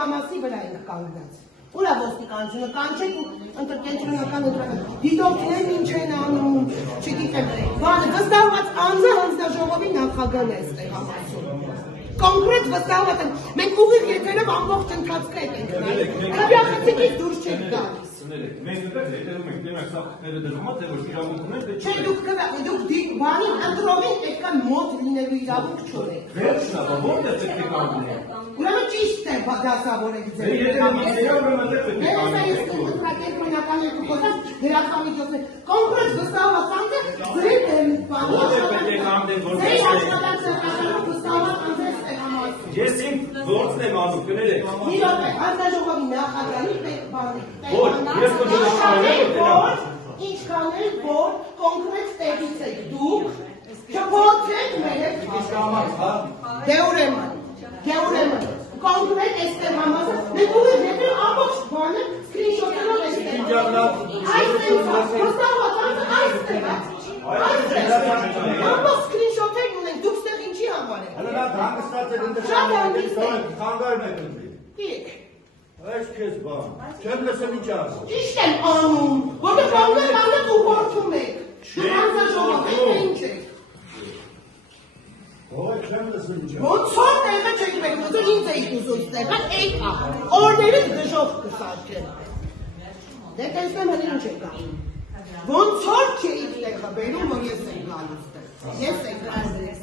Ստեփամասի վրա ենք կանգնած։ Ուրա ոստիկանությունը կանչեք ու ընտրկենտրոնական ընտրական դիտորդներ ինչ են անում, չգիտեմ, բանը վստահված անձը հանձնաժողովի նախագահն է Ստեփամասում։ Կոնկրետ վստահված են, մենք ուղիղ եթերով ամբողջ ընթացքը ենք նայում, հրավիրախցիկից դուրս չենք գալիս։ Մենք հետևում ենք, դեմք սախտները դրվում է, թե ոչ իրավունք ունեն, չէ, դուք բանին ընտրողին պետք է մոտ լինելու իրավունք չունեք։ Վերջն է, որտեղ պետք է կանգնենք։ Ուրեմն ճիշտ է դասավորեք ձեր։ Ընտրակենտրոնական երկու խոսած դրամամիջոցներ կոնկրետ վստահված անձը ձեր ձեր աշխատանքային վստահված անձեր Ստեփամասի։ Ես իմ գործն եմ անում, կներեք։ Մի րոպե, հանձնաժողովի նախագահի բանի։ Ինչքան էլ որ կոնկրետ տեղից եք դուք, չփորձեք մեր հետ դե ուրեմն, կոնկրետ Ստեփամասը, մենք ուղիղ եթե ամբողջ բանը սկրինշոթերով ամբողջ սկրինշոթեր ունենք, դուք ստեղ ինչի համար եք։ Հələ նա հանգստած եք Շատ հանգիստ եք։ խանգարում եք ընտրի։ Դիք։ Այս քեզ բան, չեմ լսում ինչ ասում։ Ճիշտ եմ անում, որտեղ կանգնեք ու գործում եք։ Հանձնաժողովի ինչ եք։ Ո՞վ չեմ լսում ինչ ասում։ Ոնց որ տեղը չեք մեկն ուզում, ինձ էիք ուզում ստեղան, էյքա, օրներից դժով կսարկեն։ Դե տեսնեմ հենց ինչ եք անում։ Ոնց որ չէիք տեղը բերում, որ ես եմ գալուս տեղ։ Ես եմ գալուս։